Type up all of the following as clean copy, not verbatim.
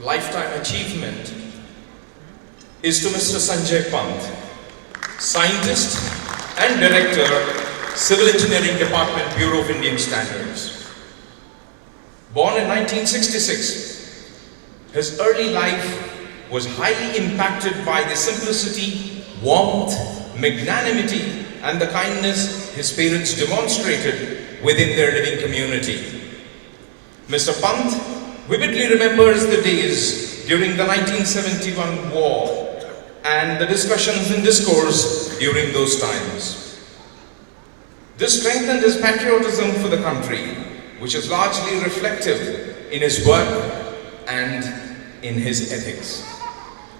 lifetime achievement is to Mr. Sanjay PANT, Scientist and Director, Civil Engineering Department, Bureau of Indian Standards. Born in 1966, his early life was highly impacted by the simplicity, warmth, magnanimity, and the kindness his parents demonstrated within their living community. Mr. Pant vividly remembers the days during the 1971 war and the discussions and discourse during those times. This strengthened his patriotism for the country, which is largely reflective in his work and in his ethics.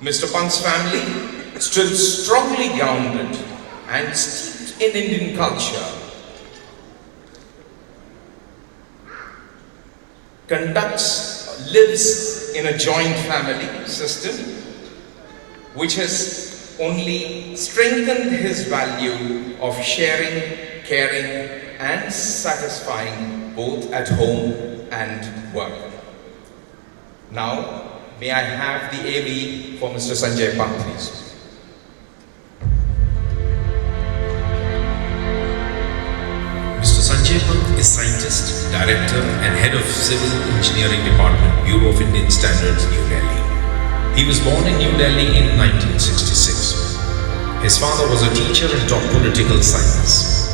Mr. Pant's family, still strongly grounded and steeped in Indian culture, lives in a joint family system, which has only strengthened his value of sharing, caring, and satisfying both at home and work. Now, may I have the AV for Mr. Sanjay Pant, please. Mr. Sanjay Pant is Scientist, Director and Head of Civil Engineering Department, Bureau of Indian Standards, New Delhi. He was born in New Delhi in 1966. His father was a teacher and taught political science.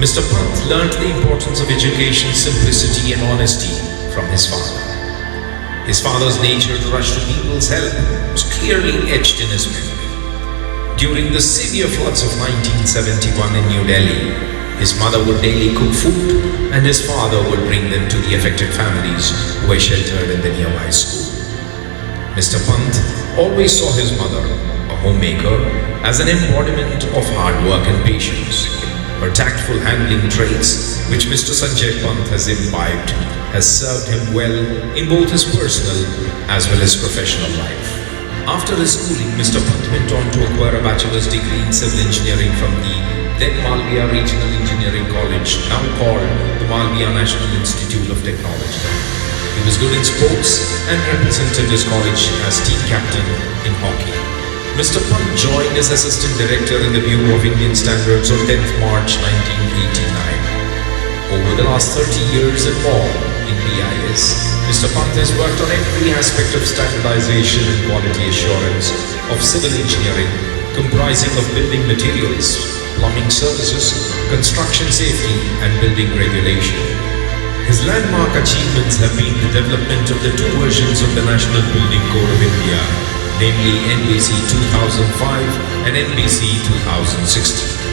Mr. Pant learned the importance of education, simplicity and honesty from his father. His father's nature to rush to people's help was clearly etched in his memory. During the severe floods of 1971 in New Delhi, his mother would daily cook food and his father would bring them to the affected families who were sheltered in the nearby school. Mr. Pant always saw his mother, a homemaker, as an embodiment of hard work and patience. Her tactful handling traits, which Mr. Sanjay Pant has imbibed, has served him well in both his personal as well as professional life. After his schooling, Mr. Pant went on to acquire a bachelor's degree in civil engineering from the then Malviya Regional Engineering College, now called the Malviya National Institute of Technology. He was good in sports and represented his college as team captain in hockey. Mr. Pant joined as Assistant Director in the Bureau of Indian Standards on 10th March 1989. Over the last 30 years and more in BIS, Mr. Pant has worked on every aspect of standardization and quality assurance of civil engineering, comprising of building materials, plumbing services, construction safety, and building regulation. His landmark achievements have been the development of the two versions of the National Building Code of India, namely NBC 2005 and NBC 2016.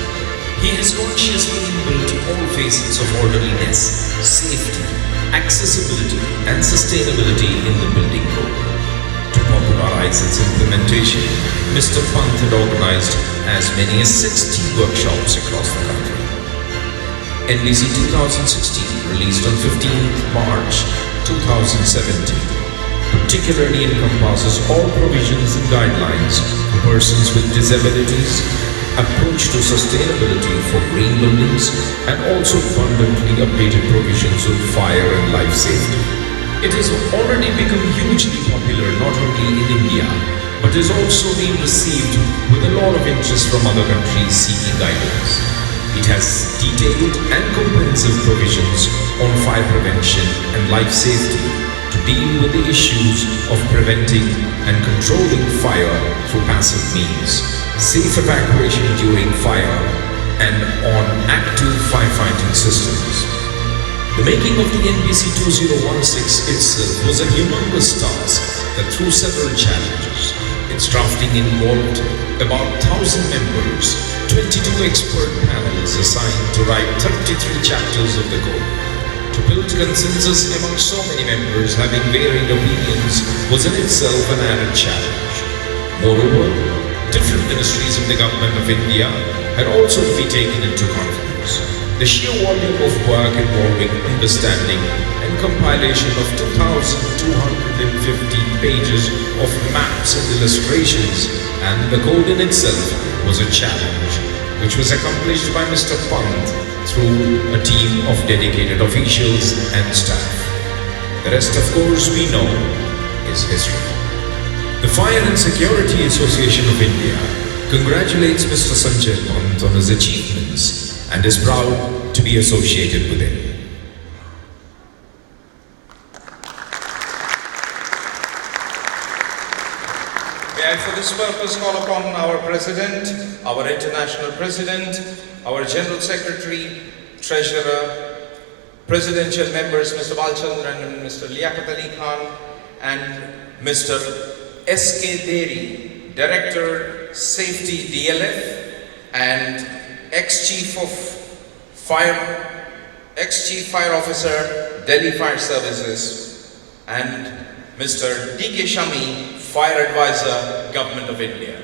He has consciously inbuilt all facets of orderliness, safety, accessibility, and sustainability in the building code. To popularize its implementation, Mr. Pant had organized as many as 60 workshops across the country. NBC 2016, released on 15th March 2017, particularly encompasses all provisions and guidelines for persons with disabilities, approach to sustainability for green buildings, and also abundantly updated provisions on fire and life safety. It has already become hugely popular not only in India, but is also being received with a lot of interest from other countries seeking guidance. It has detailed and comprehensive provisions on fire prevention and life safety to deal with the issues of preventing and controlling fire through passive means, safe evacuation during fire, and on active firefighting systems. The making of the NBC 2016 itself was a humongous task that through several challenges. Its drafting involved about 1,000 members, 22 expert panels assigned to write 33 chapters of the code. To build consensus among so many members having varying opinions was in itself an added challenge. Moreover, different ministries of the Government of India had also to be taken into confidence. The sheer volume of work involving understanding and compilation of 2,250 pages of maps and illustrations, and the code in itself was a challenge, which was accomplished by Mr. Pant through a team of dedicated officials and staff. The rest, of course, we know. is history. The Fire and Security Association of India congratulates Mr. Sanjay Pant on his achievements and is proud to be associated with him. May I for this purpose call upon our President, our International President, our General Secretary, Treasurer, Presidential members Mr. Balchandran and Mr. Liaquat Ali Khan, and Mr. S.K. Deri, Director, Safety DLF, and ex-Chief Fire Officer, Delhi Fire Services, and Mr. D.K. Shami, Fire Advisor, Government of India.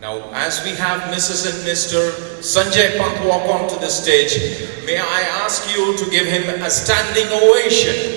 Now, as we have Mrs. and Mr. Sanjay Pant walk onto the stage, may I ask you to give him a standing ovation.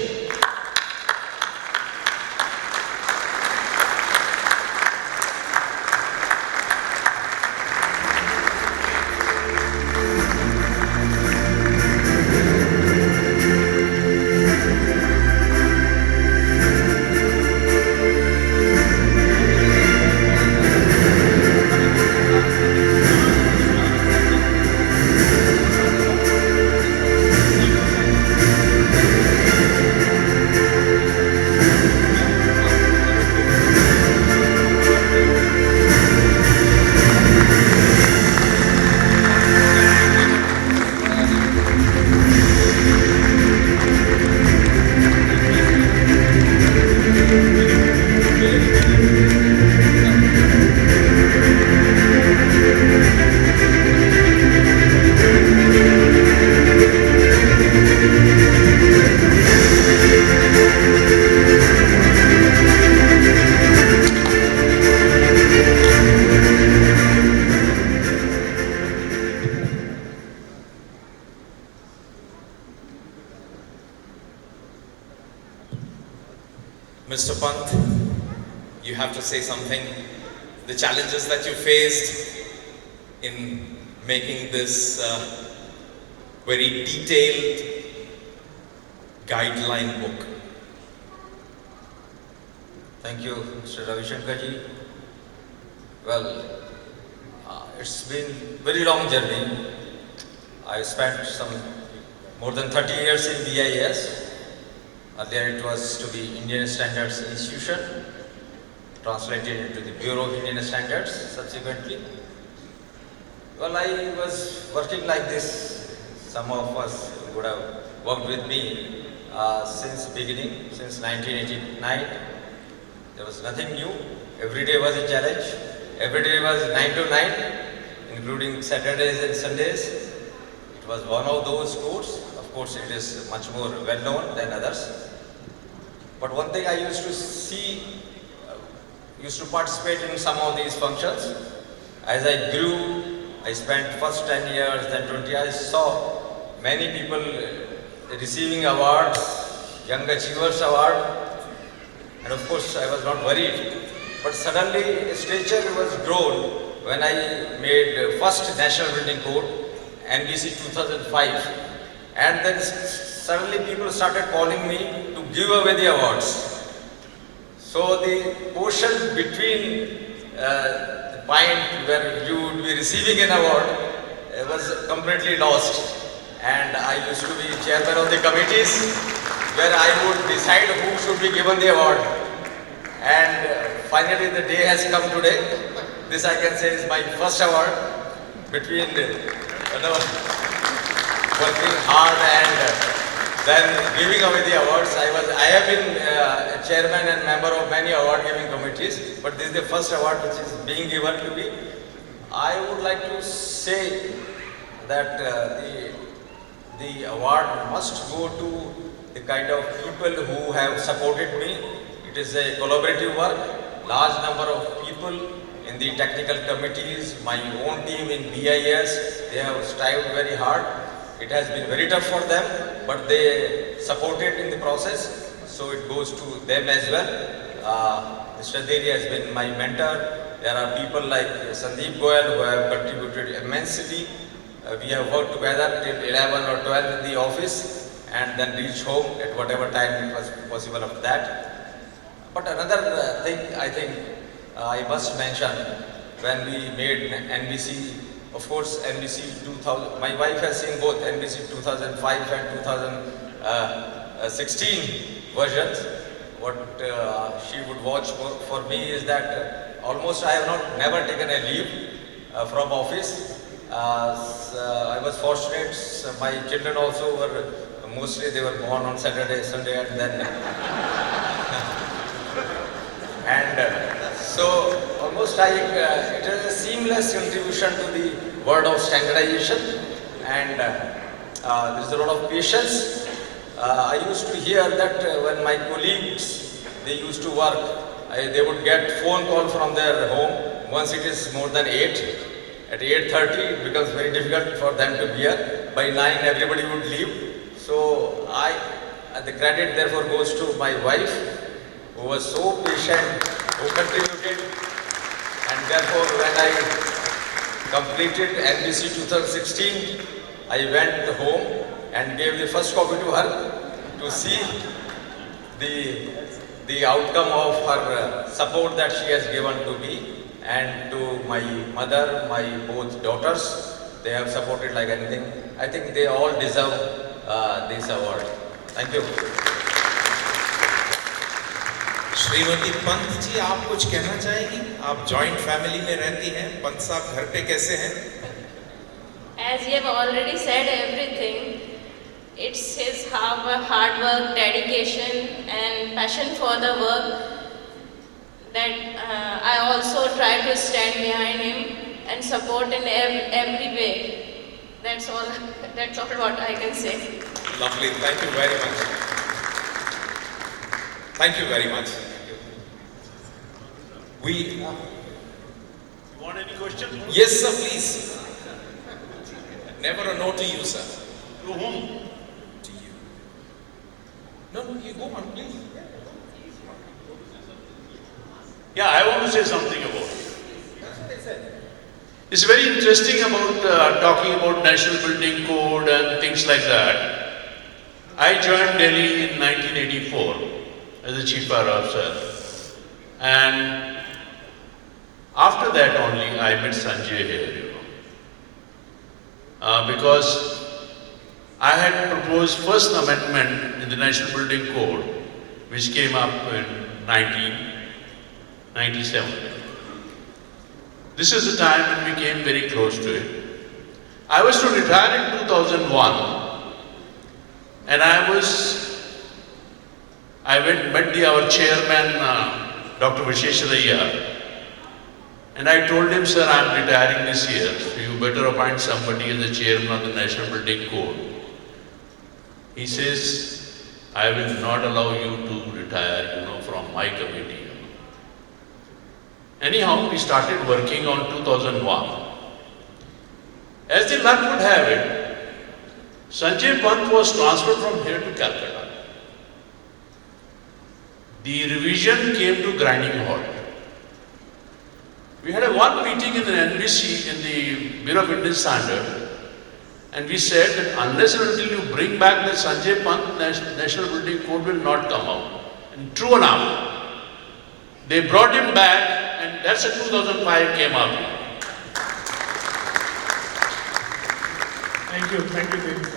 Mr. Pant, you have to say something. The challenges that you faced in making this very detailed guideline book. Thank you, Mr. Ravi Shankar ji. Well, it's been a very long journey. I spent more than 30 years in BIS. Earlier it was to be Indian Standards Institution, translated into the Bureau of Indian Standards subsequently. Well, I was working like this. Some of us would have worked with me since beginning, since 1989. There was nothing new. Every day was a challenge. Every day was 9 to 9, including Saturdays and Sundays. It was one of those courses. Of course, it is much more well known than others. But one thing I used to see, used to participate in some of these functions. As I grew, I spent first 10 years, then 20 years, I saw many people receiving awards, Young Achievers Award, and of course I was not worried. But suddenly a stature was grown when I made first National Building Code, NBC 2005. And then suddenly people started calling me to give away the awards. So the portion between the point where you would be receiving an award was completely lost. And I used to be chairman of the committees where I would decide who should be given the award. And finally the day has come today. This I can say is my first award between working hard and then giving away the awards. I have been a chairman and member of many award giving committees, but this is the first award which is being given to me. I would like to say that the award must go to the kind of people who have supported me. It is a collaborative work. Large number of people in the technical committees, my own team in BIS, they have strived very hard. It has been very tough for them, but they supported in the process, so it goes to them as well. Mr. Deri has been my mentor There are people like Sandeep Goyal who have contributed immensely. We have worked together till 11 or 12 in the office and then reach home at whatever time it was possible of that. But another thing I think I must mention, when we made NBC, of course NBC 2000, my wife has seen both NBC 2005 and 2016 versions. What she would watch for me is that almost I have never taken a leave from office. I was fortunate, my children also were, mostly they were born on Saturday, Sunday, and then so almost it is a seamless contribution to the world of standardization, and there is a lot of patience. I used to hear that when my colleagues, they used to work, they would get phone call from their home once it is more than 8. At 8:30 it becomes very difficult for them to be here. By 9 everybody would leave. So the credit therefore goes to my wife, who was so patient, who contributed, and therefore when I completed NBC 2016, I went home and gave the first copy to her to see the outcome of her support that she has given to me and to my mother, my both daughters. They have supported like anything. I think they all deserve this award. Thank you. Shrimati Pant ji, आप कुछ कहना चाहेंगी? आप joint family में रहती हैं, पंत साहब घर पे कैसे हैं? As you have already said everything, it's his hard work, dedication and passion for the work that I also try to stand behind him and support in every way. That's all what I can say. Lovely, thank you very much. Thank you very much. You want any question? Yes sir, please. Never a no to you, sir. To whom? To you. No, you go on, please. Yeah, I want to say something about it. It's very interesting about talking about National Building Code and things like that. I joined Delhi in 1984 as a Chief Fire Officer, and after that only I met Sanjay here, because I had proposed first amendment in the National Building Code, which came up in 1997. This is the time when we came very close to it. I was to retire in 2001, and I met our chairman, Dr. Vishesharaya, and I told him, sir, I am retiring this year, so you better appoint somebody as the chairman of the National Building Code. He says, I will not allow you to retire, from my committee. Anyhow, we started working on 2001. As the luck would have it, Sanjay Pant was transferred from here to Calcutta. The revision came to grinding halt. We had one meeting in the NBC, in the Bureau of Indian Standard, and we said that unless and until you bring back the Sanjay Pant National Building Code will not come out. And true enough, they brought him back, and that's a 2005 came out. Thank you, David.